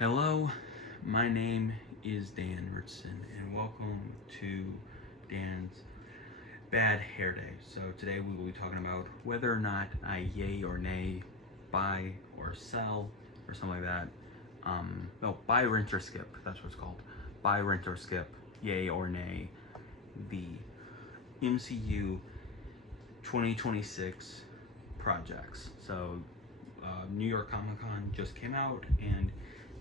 Hello, my name is Dan Richardson, and welcome to Dan's Bad Hair Day. So today we will be talking about whether or not I yay or nay, buy or sell, or something like that. No, buy, rent, or skip. That's what it's called. Buy, rent, or skip. Yay or nay. The MCU 2026 projects. So New York Comic Con just came out, and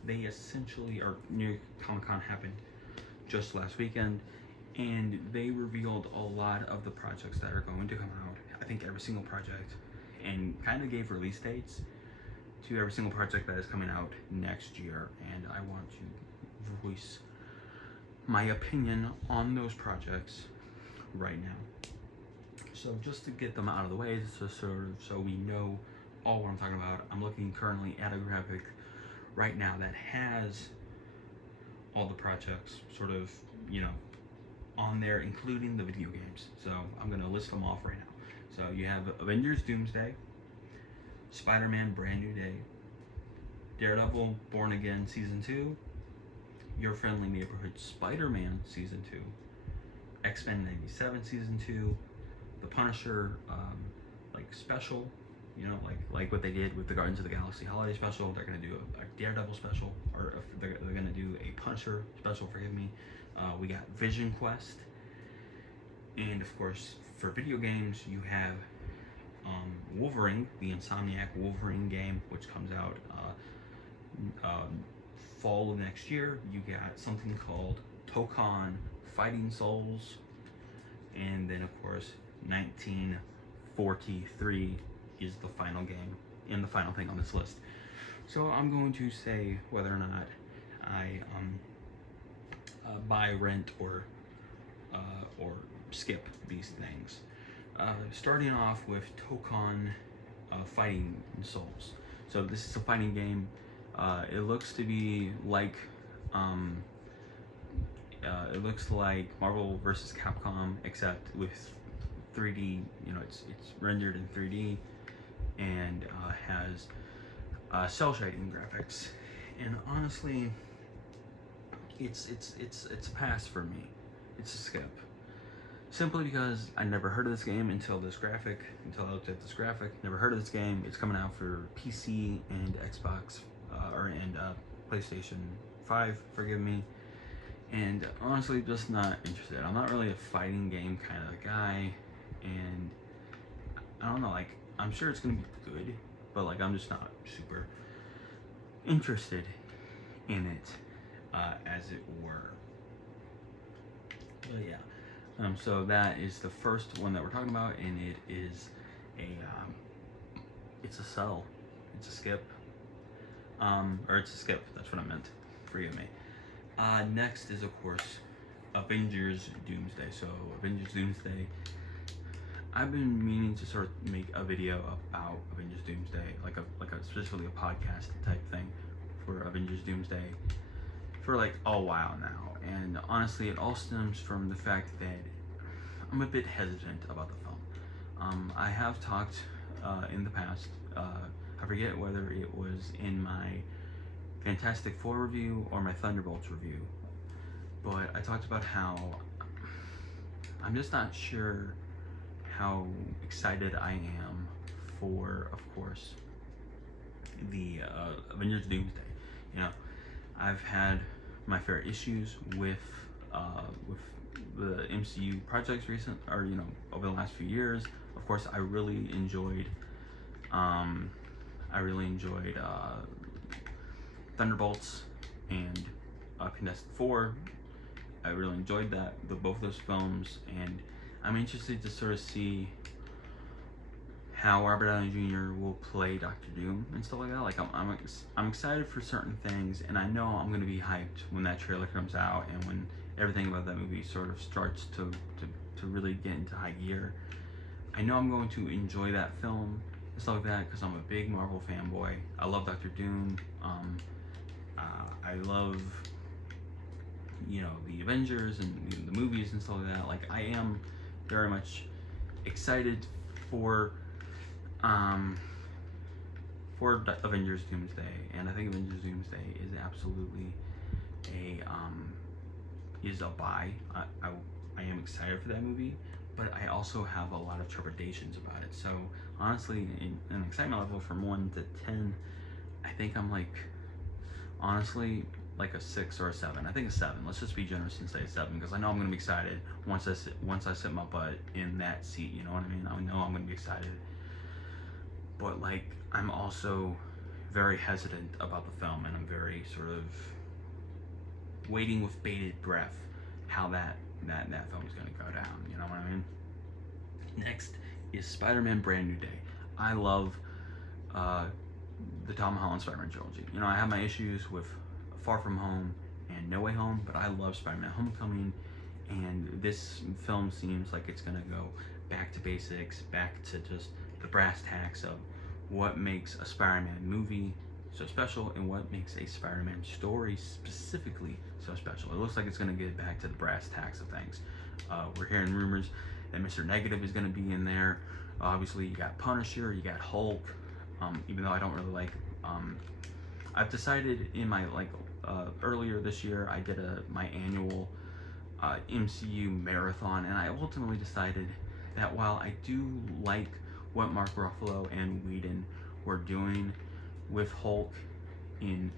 they essentially, or New York Comic Con happened just last weekend, and they revealed a lot of the projects that are going to come out. I think every single project, and kind of gave release dates to every single project that is coming out next year. And I want to voice my opinion on those projects right now. So just to get them out of the way, so we know all what I'm talking about, I'm looking currently at a graphic right now that has all the projects sort of, on there, including the video games. So I'm gonna list them off right now. So you have Avengers Doomsday, Spider-Man Brand New Day, Daredevil Born Again Season 2, Your Friendly Neighborhood Spider-Man Season 2, X-Men 97 Season 2, The Punisher special, like what they did with the Guardians of the Galaxy holiday special. They're gonna do a Daredevil special, or they're gonna do a Punisher special. Forgive me. We got Vision Quest, and of course, for video games, you have Wolverine, the Insomniac Wolverine game, which comes out fall of next year. You got something called Tokon Fighting Souls, and then of course 1943 is the final game and the final thing on this list. So I'm going to say whether or not I buy, rent, or skip these things. Starting off with Tokon Fighting Souls. So this is a fighting game. It looks to be like it looks like Marvel vs. Capcom, except with 3D. It's rendered in 3D and has cell shading graphics. And honestly, it's a pass for me. It's a skip. Simply because I never heard of this game until I looked at this graphic. Never heard of this game. It's coming out for PC and Xbox, and PlayStation 5. Forgive me. And honestly, just not interested. I'm not really a fighting game kind of guy, and I don't know. I'm sure it's gonna be good, but I'm just not super interested in it, as it were. But yeah. So that is the first one that we're talking about, and it is it's a sell. It's a skip. Or it's a skip. That's what I meant. Forgive me. Next is, of course, Avengers Doomsday. So Avengers Doomsday, I've been meaning to sort of make a video about Avengers Doomsday, like especially a podcast type thing for Avengers Doomsday for a while now. And honestly, it all stems from the fact that I'm a bit hesitant about the film. I have talked in the past, I forget whether it was in my Fantastic Four review or my Thunderbolts review, but I talked about how I'm just not sure how excited I am for, of course, the Avengers Doomsday. I've had my fair issues with the MCU projects over the last few years. Of course, I really enjoyed Thunderbolts and Fantastic Four. I really enjoyed both those films, and I'm interested to sort of see how Robert Downey Jr. will play Doctor Doom and stuff like that. I'm excited for certain things, and I know I'm gonna be hyped when that trailer comes out and when everything about that movie sort of starts to really get into high gear. I know I'm going to enjoy that film and stuff like that because I'm a big Marvel fanboy. I love Doctor Doom. I love the Avengers and the movies and stuff like that. I am very much excited for Avengers Doomsday, and I think Avengers Doomsday is absolutely is a buy. I am excited for that movie, but I also have a lot of trepidations about it. So honestly, in an excitement level from 1 to 10, I think I'm like, honestly, like a 6 or a 7. I think a 7. Let's just be generous and say a 7, because I know I'm gonna be excited once I sit my butt in that seat. You know what I mean? I know I'm gonna be excited, but like I'm also very hesitant about the film, and I'm very sort of waiting with bated breath how that film is gonna go down. You know what I mean? Next is Spider-Man: Brand New Day. I love the Tom Holland Spider-Man trilogy. You know, I have my issues with Far From Home and No Way Home, but I love Spider-Man: Homecoming, and this film seems like it's gonna go back to basics, back to just the brass tacks of what makes a Spider-Man movie so special and what makes a Spider-Man story specifically so special. It looks like it's gonna get back to the brass tacks of things. We're hearing rumors that Mr. Negative is gonna be in there. Obviously, you got Punisher, you got Hulk. Even though I don't really like, I've decided in my earlier this year I did my annual MCU marathon, and I ultimately decided that while I do like what Mark Ruffalo and Whedon were doing with Hulk in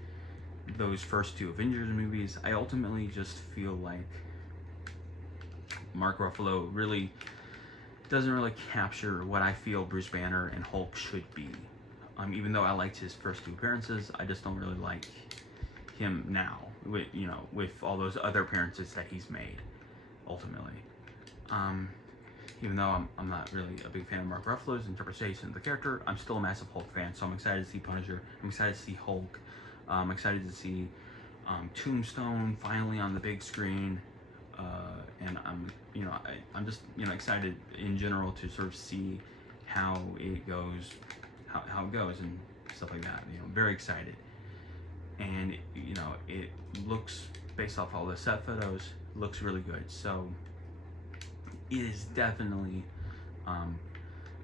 those first 2 Avengers movies, I ultimately just feel like Mark Ruffalo really doesn't really capture what I feel Bruce Banner and Hulk should be. Even though I liked his first 2 appearances, I just don't really like him now, with all those other appearances that he's made, ultimately. Even though I'm not really a big fan of Mark Ruffalo's interpretation of the character, I'm still a massive Hulk fan, so I'm excited to see Punisher, I'm excited to see Hulk, I'm excited to see Tombstone finally on the big screen, and I'm just excited in general to sort of see how it goes, how it goes and stuff like that. Very excited, and it looks, based off all the set photos, looks really good. So it is definitely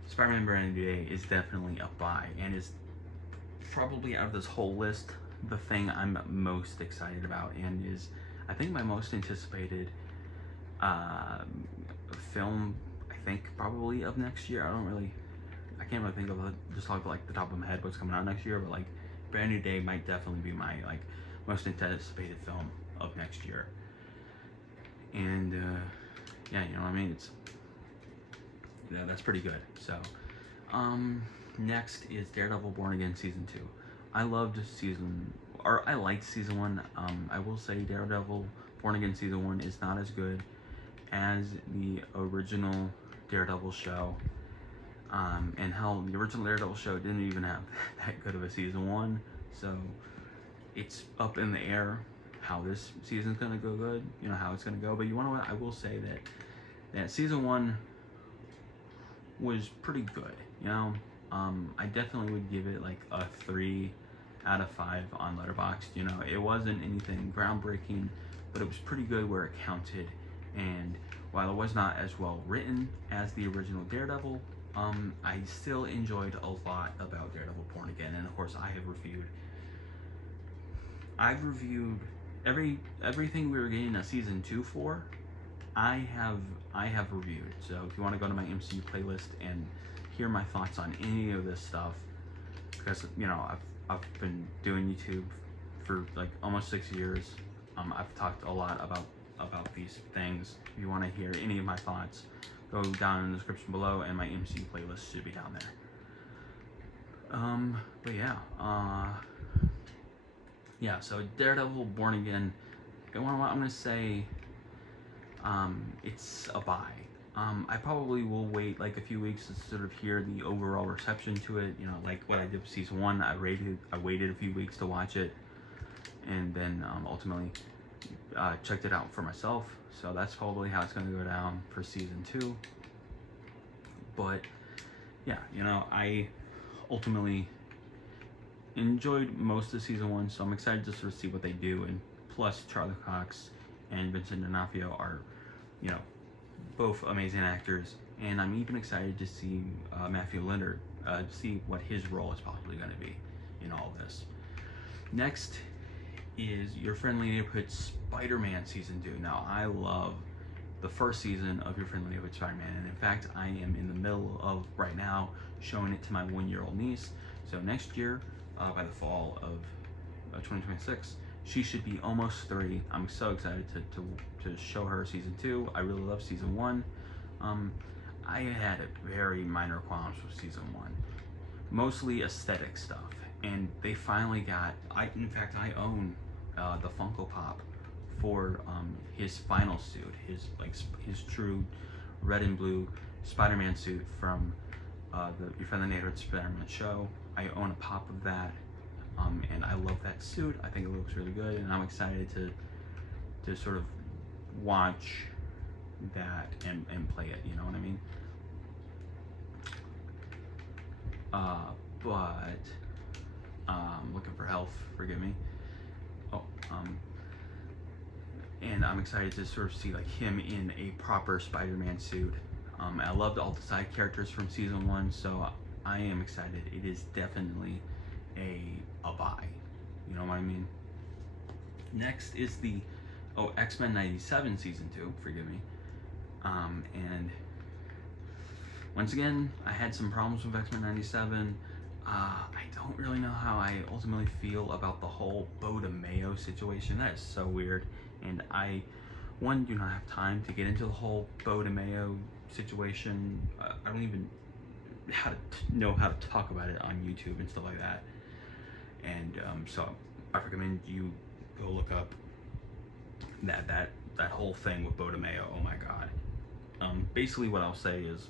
Spider-Man: Brand New Day is definitely a buy, and is probably, out of this whole list, the thing I'm most excited about, and is, I think, my most anticipated film, I think, probably of next year. I can't really think of just like the top of my head what's coming out next year, but like Brand New Day might definitely be my most anticipated film of next year. And yeah, you know what I mean? That's pretty good. So next is Daredevil Born Again Season 2. I liked Season 1. I will say Daredevil Born Again Season 1 is not as good as the original Daredevil show. And hell, the original Daredevil show didn't even have that good of a Season 1. So it's up in the air how this season's gonna go good, how it's gonna go. But you know what? I will say that Season 1 was pretty good, I definitely would give it like a 3 out of 5 on Letterboxd. It wasn't anything groundbreaking, but it was pretty good where it counted. And while it was not as well written as the original Daredevil, I still enjoyed a lot about Daredevil Born Again. And of course, I've reviewed everything we were getting a Season 2 for. I have reviewed. So if you want to go to my MCU playlist and hear my thoughts on any of this stuff, because I've been doing YouTube for like almost 6 years. I've talked a lot about these things. If you want to hear any of my thoughts, go down in the description below, and my MCU playlist should be down there. But yeah, so Daredevil Born Again, I'm gonna say it's a buy. I probably will wait like a few weeks to sort of hear the overall reception to it. Like what I did with Season 1, I waited a few weeks to watch it, and then ultimately checked it out for myself. So that's probably how it's going to go down for Season 2. But yeah, I ultimately enjoyed most of Season 1, so I'm excited to sort of see what they do. And plus, Charlie Cox and Vincent D'Onofrio are, both amazing actors, and I'm even excited to see Matthew Lillard, see what his role is possibly going to be in all of this. Next is Your Friendly Neighborhood Spider-Man Season 2. Now, I love the first season of Your Friendly Neighborhood Spider-Man, and in fact, I am in the middle of, right now, showing it to my 1-year-old niece. So next year, by the fall of 2026, she should be almost 3. I'm so excited to show her Season 2. I really love Season 1. I had very minor qualms with Season 1. Mostly aesthetic stuff. And they finally got, in fact, I own the Funko Pop for his final suit, his true red and blue Spider-Man suit from the Your Friendly Neighborhood Spider-Man show. I own a pop of that, and I love that suit. I think it looks really good, and I'm excited to sort of watch that and play it. You know what I mean? But looking for health. Forgive me. And I'm excited to sort of see like him in a proper Spider-Man suit. I loved all the side characters from Season 1, so I am excited. It is definitely a buy. You know what I mean? Next is the X-Men 97 Season 2. Forgive me. And once again, I had some problems with X-Men 97. I don't really know how I ultimately feel about the whole Bo DeMayo situation. That is so weird. And I, do not have time to get into the whole Bo DeMayo situation. I don't even know how to talk about it on YouTube and stuff like that. And so I recommend you go look up that whole thing with Bo DeMayo. Oh my God. Basically what I'll say is,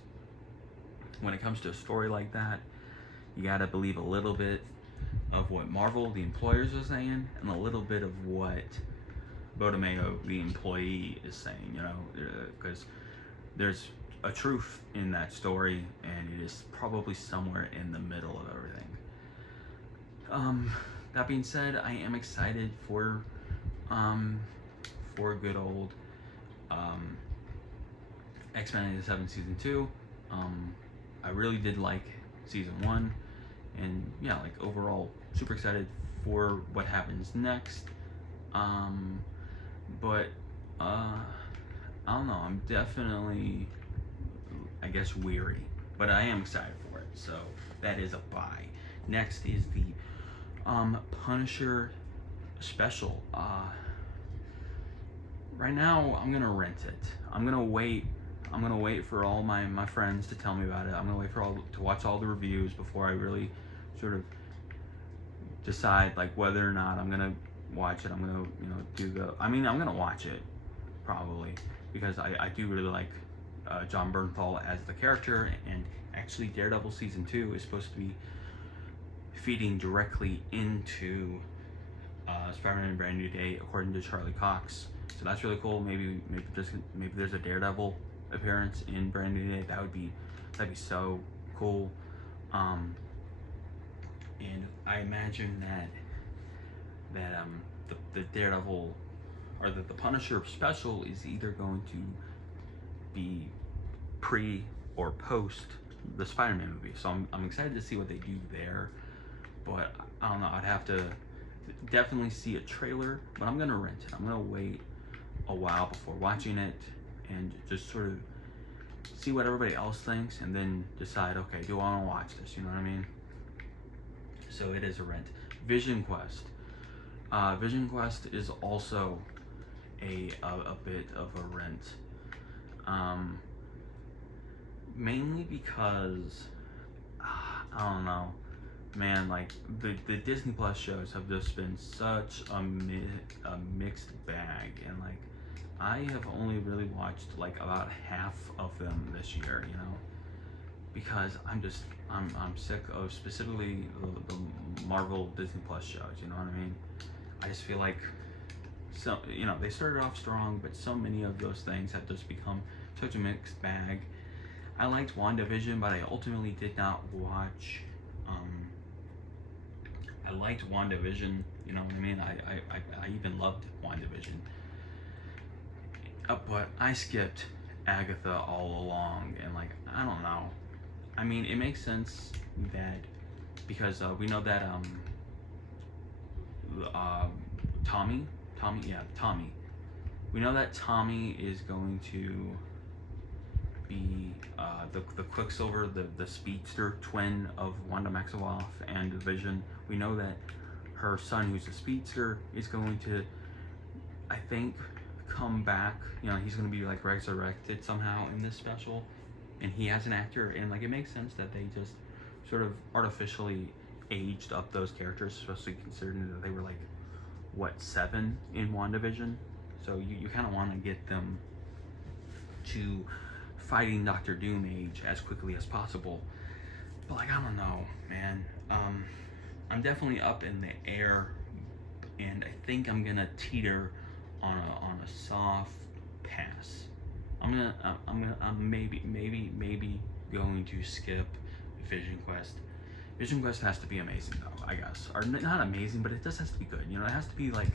when it comes to a story like that, you gotta believe a little bit of what Marvel, the employers, are saying, and a little bit of what Bo DeMayo, the employee, is saying, you know, because there's a truth in that story, and it is probably somewhere in the middle of everything. That being said, I am excited for good old X-Men 97 Season 2. I really did like Season 1, and yeah, like overall, super excited for what happens next. But I don't know, I'm definitely, I guess, weary, but I am excited for it, so that is a buy. Next is the Punisher special. Right now, I'm gonna rent it. I'm gonna wait for all my friends to tell me about it. I'm gonna wait to watch all the reviews before I really sort of decide like whether or not I'm gonna watch it. I'm gonna I'm gonna watch it probably, because I do really like John Bernthal as the character, and actually Daredevil Season 2 is supposed to be feeding directly into Spider-Man Brand New Day, according to Charlie Cox. So that's really cool. Maybe there's a Daredevil appearance in Brand New Day. That'd be so cool. And I imagine that the Daredevil, or the Punisher special, is either going to be pre or post the Spider-Man movie. So I'm excited to see what they do there. But I don't know, I'd have to definitely see a trailer, but I'm gonna rent it. I'm gonna wait a while before watching it and just sort of see what everybody else thinks, and then decide, okay, do I want to watch this? You know what I mean? So it is a rent. Vision Quest. Vision Quest is also a bit of a rent. Mainly because I don't know, man. Like the Disney Plus shows have just been such a mixed bag, and like I have only really watched like about half of them this year, you know, because I'm sick of specifically the Marvel Disney Plus shows. You know what I mean? I just feel like they started off strong, but so many of those things have just become such a mixed bag. I liked WandaVision, but I ultimately did not watch. I liked WandaVision, you know what I mean? I even loved WandaVision. But I skipped Agatha all along, and like, I don't know. I mean, it makes sense that, because we know that Tommy. We know that Tommy is going to be the Quicksilver, the speedster twin of Wanda Maximoff and Vision. We know that her son, who's a speedster, is going to, I think, come back. You know, he's going to be like resurrected somehow in this special, and he has an actor, and like it makes sense that they just sort of artificially aged up those characters, especially considering that they were like, what, 7 in WandaVision. So you kind of want to get them to fighting Doctor Doom age as quickly as possible. But like, I don't know, man. I'm definitely up in the air, and I think I'm gonna teeter on a soft pass. I'm maybe going to skip Vision Quest. Vision Quest has to be amazing though, I guess, or not amazing, but it just has to be good. You know, it has to be like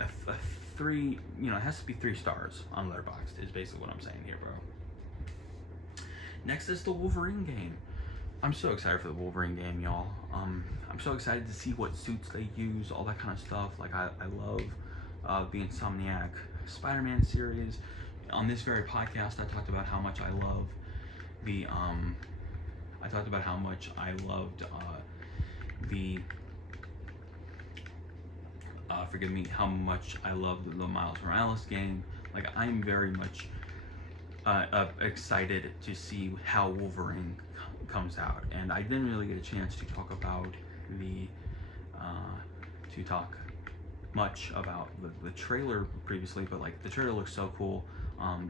a 3. You know, it has to be 3 stars on Letterboxd. Is basically what I'm saying here, bro. Next is the Wolverine game. I'm so excited for the Wolverine game, y'all. I'm so excited to see what suits they use, all that kind of stuff. Like I love the Insomniac Spider-Man series. On this very podcast, I talked about how much I love the I talked about how much I loved forgive me, how much I loved the Miles Morales game. Like, I'm very much excited to see how Wolverine comes out, and I didn't really get a chance to talk about much about the trailer previously, but like the trailer looks so cool.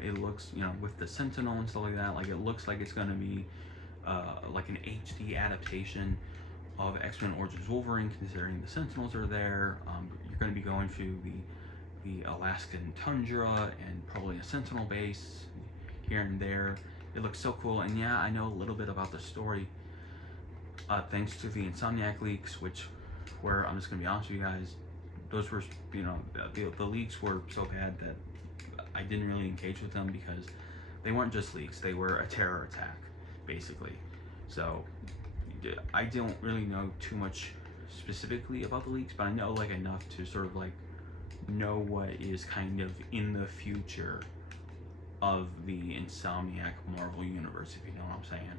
It looks, you know, with the Sentinel and stuff like that, like it looks like it's gonna be like an HD adaptation of X-Men Origins Wolverine, considering the Sentinels are there. You're going to be going through the Alaskan tundra and probably a Sentinel base here and there. It looks so cool, and yeah, I know a little bit about the story thanks to the Insomniac leaks, which were, I'm just going to be honest with you guys, those were, you know, the leaks were so bad that I didn't really engage with them, because they weren't just leaks, they were a terror attack, basically. So I don't really know too much specifically about the leaks, but I know like enough to sort of like know what is kind of in the future of the Insomniac Marvel universe, if you know what I'm saying.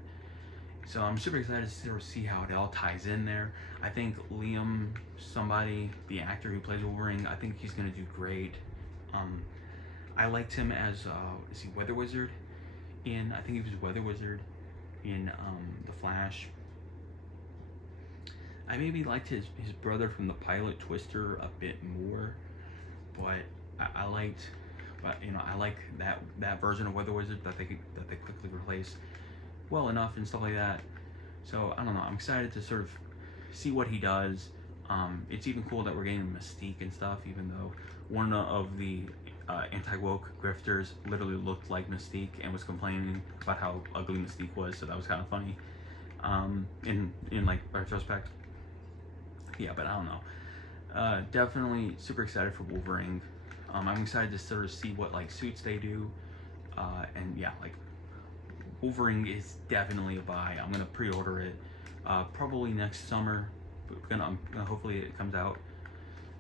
So I'm super excited to sort of see how it all ties in there. I think Liam, the actor who plays Wolverine, I think he's gonna do great. I liked him as is he Weather Wizard in, I think he was Weather Wizard in The Flash. I maybe liked his brother from the pilot, Twister, a bit more, but I like that version of Weather Wizard that they quickly replaced well enough and stuff like that. So I don't know. I'm excited to sort of see what he does. It's even cool that we're getting Mystique and stuff, even though one of the anti-woke grifters literally looked like Mystique and was complaining about how ugly Mystique was. So that was kind of funny. In like retrospect. Yeah, but I don't know. Definitely super excited for Wolverine. I'm excited to sort of see what like suits they do, and yeah, like Wolverine is definitely a buy. I'm gonna pre-order it probably next summer. Hopefully it comes out.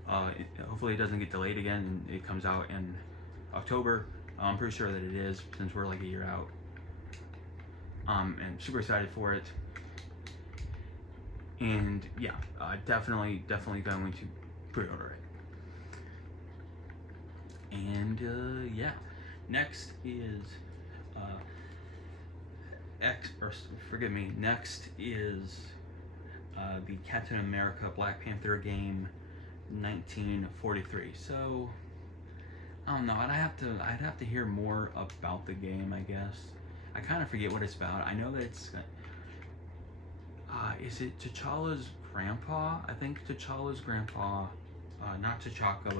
Hopefully it doesn't get delayed again and it comes out in October. I'm pretty sure that it is, since we're like a year out. And super excited for it. And yeah, definitely going to pre-order it. And yeah, next is next is the Captain America Black Panther game 1943. So I don't know, I'd have to hear more about the game, I guess. I kind of forget what it's about. I know that it's is it T'Challa's grandpa? I think T'Challa's grandpa, not T'Chaka,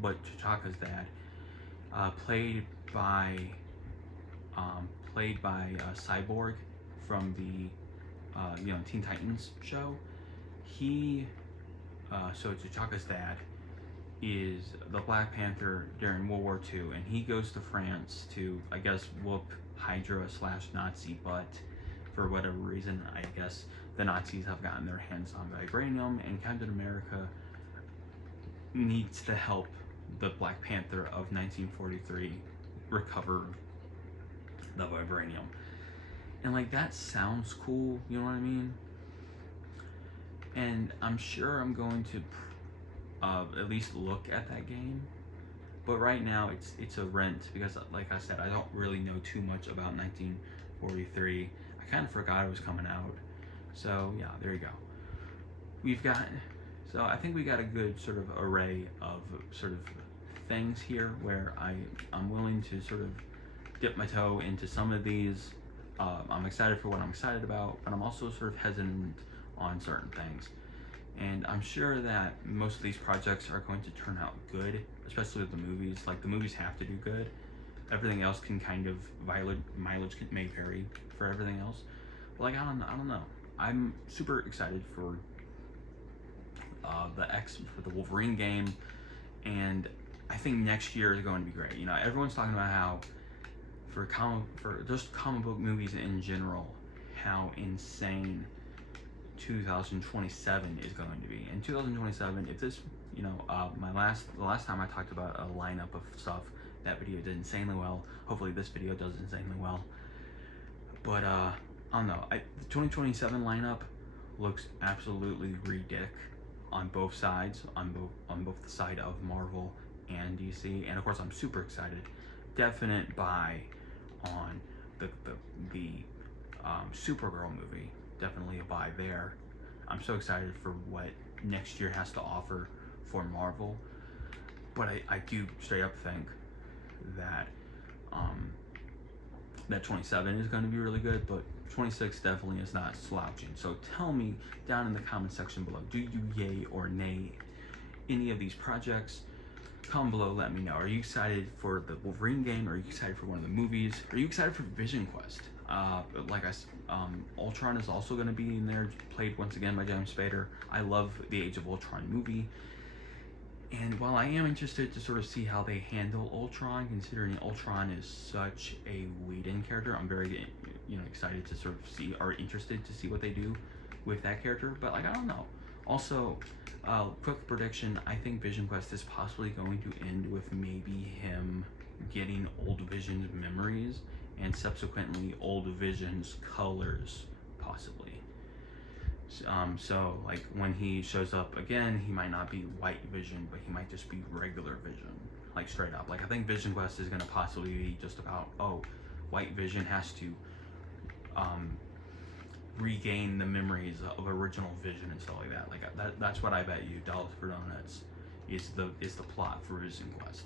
but T'Chaka's dad, played by Cyborg from the Teen Titans show. So T'Chaka's dad is the Black Panther during World War II, and he goes to France to, I guess, whoop Hydra / Nazi butt. For whatever reason, I guess the Nazis have gotten their hands on vibranium, and Captain America needs to help the Black Panther of 1943 recover the vibranium. And like, that sounds cool, you know what I mean? And I'm sure I'm going to at least look at that game. But right now it's a rent because, like I said, I don't really know too much about 1943. I kind of forgot it was coming out. So yeah, there you go. So I think we got a good sort of array of sort of things here where I'm willing to sort of dip my toe into some of these. I'm excited for what I'm excited about, but I'm also sort of hesitant on certain things. And I'm sure that most of these projects are going to turn out good, especially with the movies. Like, the movies have to do good. Everything else can kind of, mileage may vary for everything else. But like, I don't know. I'm super excited for the Wolverine game, and I think next year is going to be great. You know, everyone's talking about how for just comic book movies in general, how insane 2027 is going to be. And 2027, if this, you know, the last time I talked about a lineup of stuff, that video did insanely well. Hopefully this video does insanely well. But I don't know. The 2027 lineup looks absolutely ridiculous on both sides, on both the side of Marvel and DC. And of course, I'm super excited. Definite buy on the Supergirl movie. Definitely a buy there. I'm so excited for what next year has to offer for Marvel. But I do straight up think that that 27 is going to be really good, but 26 definitely is not slouching. So tell me down in the comment section below, do you yay or nay any of these projects? Comment below, let me know. Are you excited for the Wolverine game? Are you excited for one of the movies? Are you excited for Vision Quest? Ultron is also going to be in there, played once again by James Spader. I love the Age of Ultron movie. And while I am interested to sort of see how they handle Ultron, considering Ultron is such a lead-in character, I'm very, excited to sort of see, or interested to see what they do with that character. But like, I don't know. Also, quick prediction: I think Vision Quest is possibly going to end with maybe him getting old Vision's memories and subsequently old Vision's colors, possibly. So like, when he shows up again, he might not be white Vision, but he might just be regular Vision, like straight up. Like, I think Vision Quest is gonna possibly be just about, white Vision has to regain the memories of original Vision and stuff like that. Like, that's what I bet you dollars for donuts is the plot for Vision Quest.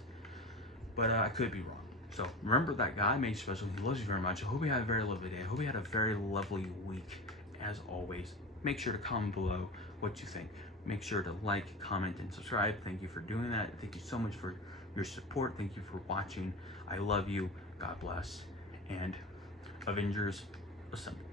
But I could be wrong. So remember that God made you special. He loves you very much. I hope you had a very lovely day. I hope you had a very lovely week. As always, make sure to comment below what you think. Make sure to like, comment, and subscribe. Thank you for doing that. Thank you so much for your support. Thank you for watching. I love you. God bless. And Avengers Assemble.